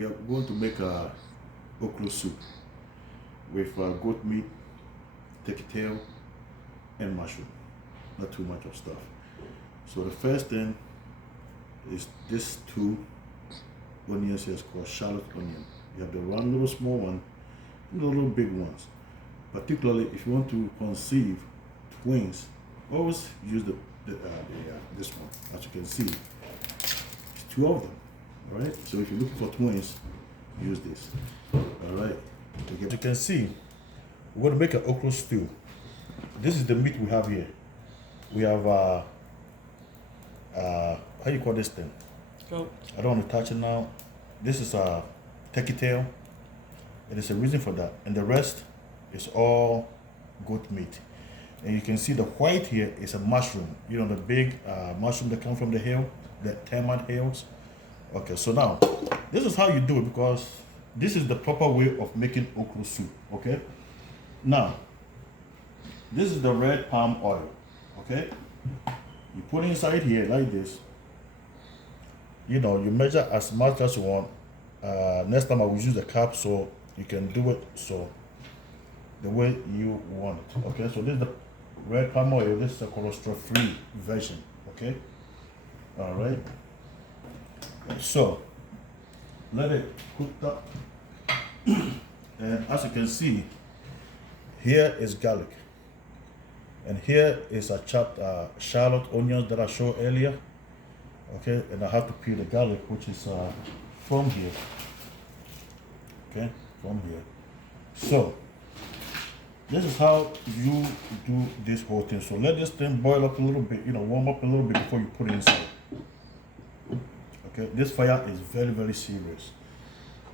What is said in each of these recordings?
we are going to make a okra soup with goat meat, turkey tail, and mushroom. Not too much of stuff. So the first thing is this two onions here is called shallot onion. You have the round little small one, and the little big ones. Particularly if you want to conceive twins, always use this one. As you can see, it's two of them. All right. So if you're looking for twins, use this. All right. As you can see, we're going to make an okra stew. This is the meat we have here. We have how you call this thing? Goat. I don't want to touch it now. This is a turkey tail. It is a reason for that, and the rest is all goat meat. And you can see the white here is a mushroom. You know, the big mushroom that come from the hill, the termite hills. Okay, so now this is how you do it, because this is the proper way of making okra soup. Okay, now this is the red palm oil. Okay, you put it inside here like this. You know, you measure as much as you want. Next time I will use the cup so you can do it so the way you want it. Okay, so this is the red palm oil. This is a cholesterol-free version. Okay, all right. So let it cook up, and as you can see, here is garlic, and here is a chopped shallot onions that I showed earlier. Okay, and I have to peel the garlic, which is from here. Okay, from here. So this is how you do this whole thing. So let this thing boil up a little bit, you know, warm up a little bit before you put it inside. Okay, this fire is very, very serious.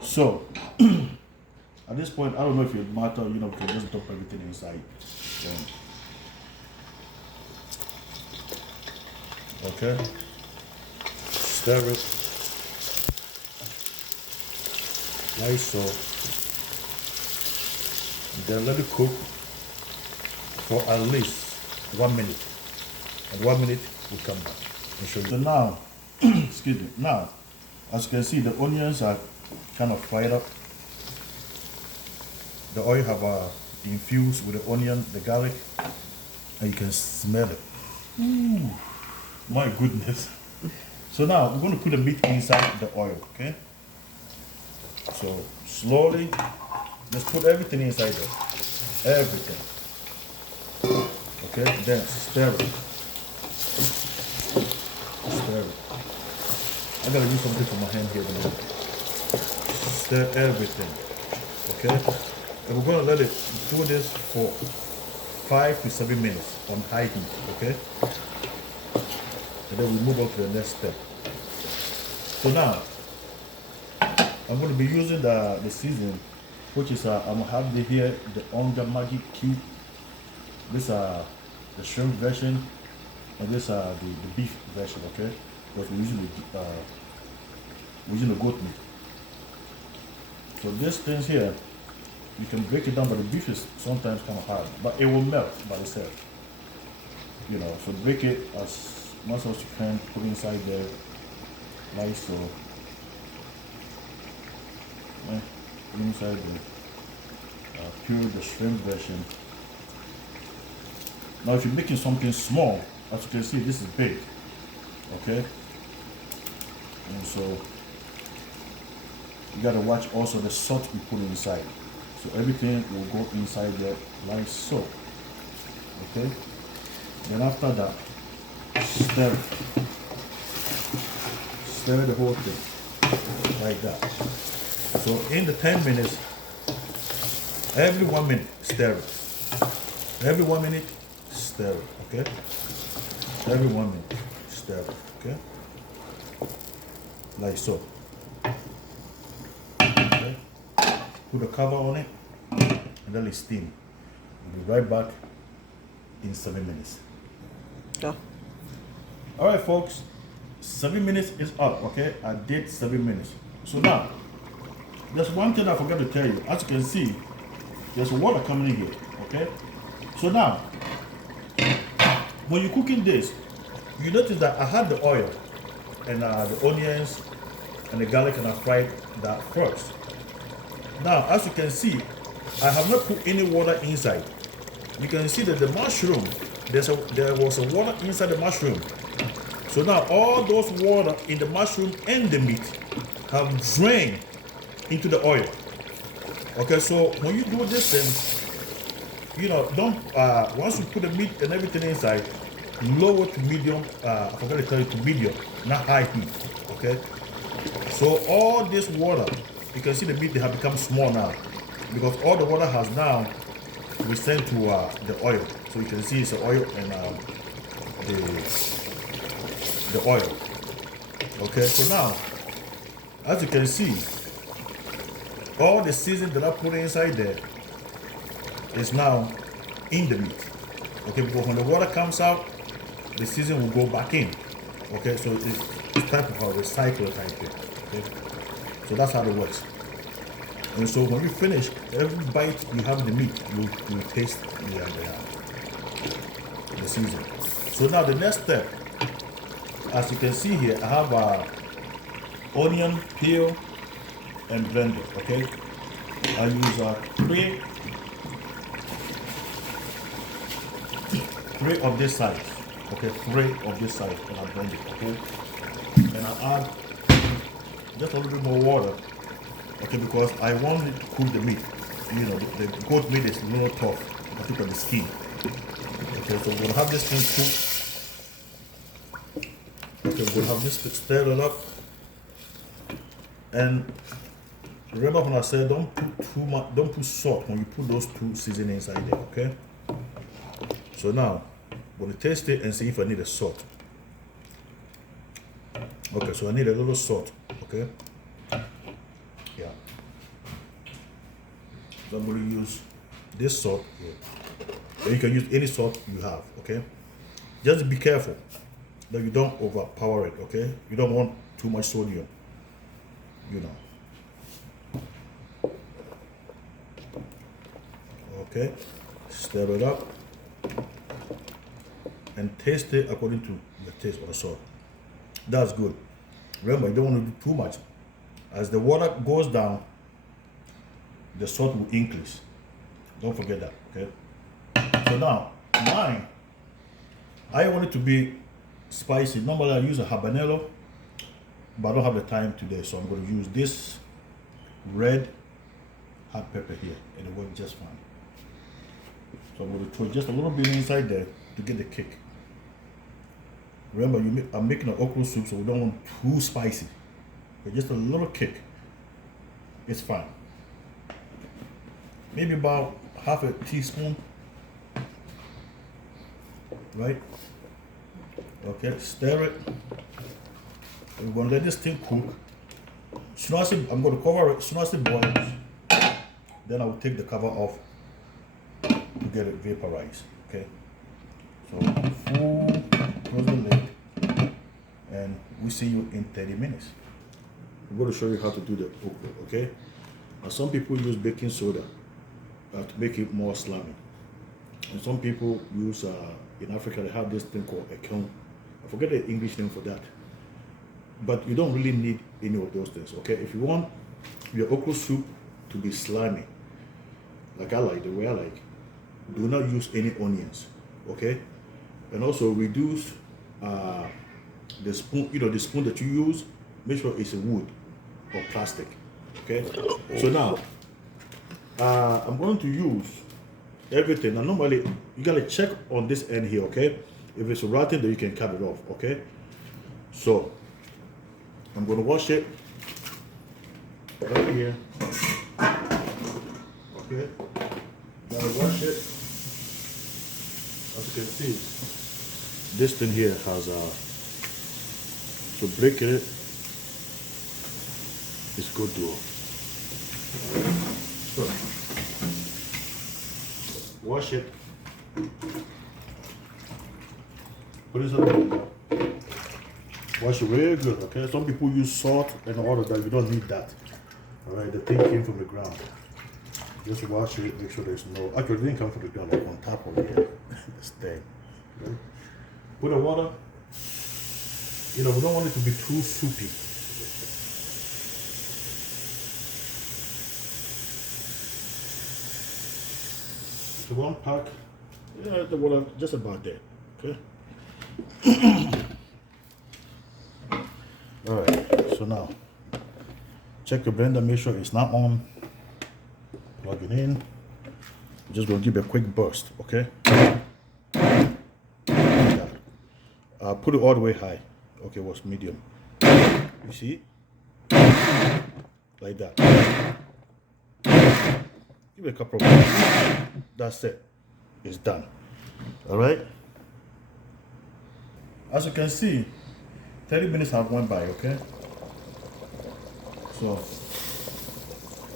So at this point, I don't know if it matter, you know, we can just dump everything inside. Okay, stir it. Like so. Then let it cook for at least 1 minute. And 1 minute we'll come back and show you. So now, excuse me, now, as you can see, the onions are kind of fried up. The oil have infused with the onion, the garlic, and you can smell it. Ooh, my goodness. So now we're going to put the meat inside the oil, okay? So slowly, just put everything inside there. Everything. Okay, then stir it. Stir it. I gotta use something for my hand here in a minute. Stir everything. Okay? And we're gonna let it do this for 5 to 7 minutes on high heat, okay? And then we move on to the next step. So now, I'm going to be using the seasoning, which is I'm going to have here the Onga Maggi cube. This the shrimp version, and this the beef version, okay? Because we usually the goat meat. So this things here, you can break it down, but the beef is sometimes kind of hard, but it will melt by itself. You know, so break it as much as you can, put inside there, like so. Inside the pure the shrimp version. Now if you're making something small, as you can see, this is big, okay? And so you gotta watch also the salt we put inside. So everything will go inside there like so, okay? Then after that, stir it. Stir the whole thing like that. So in the 10 minutes, every 1 minute, stir it. Every 1 minute, stir it, okay? Every 1 minute, stir it, okay? Like so. Okay? Put a cover on it, and let it steam. We'll be right back in 7 minutes. Yeah. All right, folks, 7 minutes is up, okay? I did 7 minutes. So now, there's one thing I forgot to tell you. As you can see, there's water coming in here, okay? So now, when you're cooking this, you notice that I had the oil and the onions and the garlic, and I fried that first. Now, as you can see, I have not put any water inside. You can see that the mushroom, there was a water inside the mushroom. So now all those water in the mushroom and the meat have drained into the oil. Okay, so when you do this thing, don't once you put the meat and everything inside, lower to medium. I forgot to tell you, to medium, not high heat. Okay, so all this water, you can see the meat, they have become small now because all the water has now descended to the oil. So you can see it's the oil and the oil. Okay, so now as you can see, all the seasoning that I put inside there is now in the meat. Okay, because when the water comes out, the seasoning will go back in. Okay, so it's type of a recycle type thing. Okay, so that's how it works. And so when you finish, every bite you have the meat, you taste the seasoning. So now the next step, as you can see here, I have onion, peel, and blender. Okay, I use three of this size. Okay, 3 of this size, and I blend it. Okay, and I add just a little bit more water. Okay, because I want it to cook the meat. The goat meat is a little tough, particularly the skin. Okay, so we're gonna have this thing cooked. Okay, we're gonna have this stir it up. And remember when I said don't put too much, don't put salt when you put those 2 seasonings inside there. Okay. So now I'm gonna taste it and see if I need a salt. Okay, so I need a little salt. Okay. Yeah. So I'm going to use this salt here. And you can use any salt you have, okay? Just be careful that you don't overpower it, okay? You don't want too much sodium, Okay, stir it up and taste it according to the taste of the salt. That's good. Remember, you don't want to do too much. As the water goes down, the salt will increase. Don't forget that, okay? So now, mine, I want it to be spicy. Normally I use a habanero, but I don't have the time today, so I'm going to use this red hot pepper here, and it works just fine. So I'm going to throw just a little bit inside there to get the kick. Remember, I'm making an okra soup, so we don't want too spicy. But just a little kick, it's fine. Maybe about half a teaspoon, right? Okay, stir it. We're gonna let this thing cook. Soon as I'm gonna cover it. Soon as it boils, then I will take the cover off to get it vaporized. Okay. So close the lid, and we see you in 30 minutes. I'm going to show you how to do the okra, okay? Some people use baking soda to make it more slimy. And some people use, in Africa, they have this thing called a kiln. I forget the English name for that. But you don't really need any of those things, okay? If you want your okra soup to be slimy, like I like, the way I like, do not use any onions, okay? And also reduce the spoon, the spoon that you use, make sure it's a wood or plastic, okay? So now, I'm going to use everything. Now normally, you gotta check on this end here, okay? If it's rotten, then you can cut it off, okay? So, I'm gonna wash it right here, okay? Gotta wash it. As you can see, this thing here has so break it. It's good to so wash it. Put it on the wash it very good, okay? Some people use salt and all of that. You don't need that. Alright, the thing came from the ground. Just wash it, make sure there's no, actually it didn't come from the ground, like on top of it. It's dead. Okay? Put the water, we don't want it to be too soupy. So 1 pack, yeah, the water just about there. Okay. All right. So now, check your blender. Make sure it's not on. Plug it in. Just gonna give it a quick burst. Okay. Put it all the way high. Okay, what's medium? You see? Like that. Give it a couple of minutes. That's it. It's done. All right. As you can see, 30 minutes have went by. Okay. So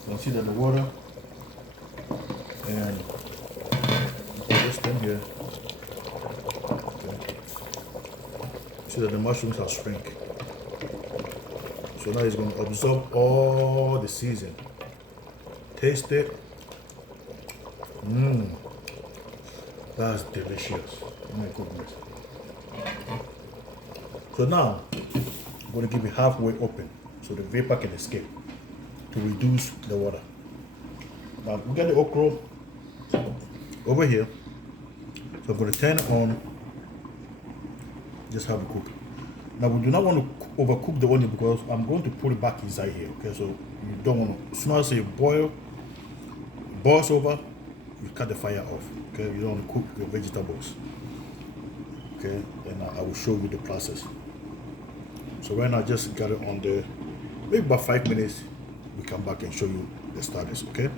you can see that the water and this thing here. Okay. See that the mushrooms have shrink. So now it's going to absorb all the season. Taste it. That's delicious. Oh my goodness. So now I'm going to give it halfway open so the vapor can escape to reduce the water. Now we got the okra over here. So I'm going to turn it on. Just have it cook. Now we do not want to overcook the onion because I'm going to put it back inside here. Okay, so you don't want to. As soon as you boils over, you cut the fire off. Okay, you don't want to cook your vegetables. Okay, and I will show you the process. So right now, I just got it on there. Maybe about 5 minutes. We come back and show you the status. Okay.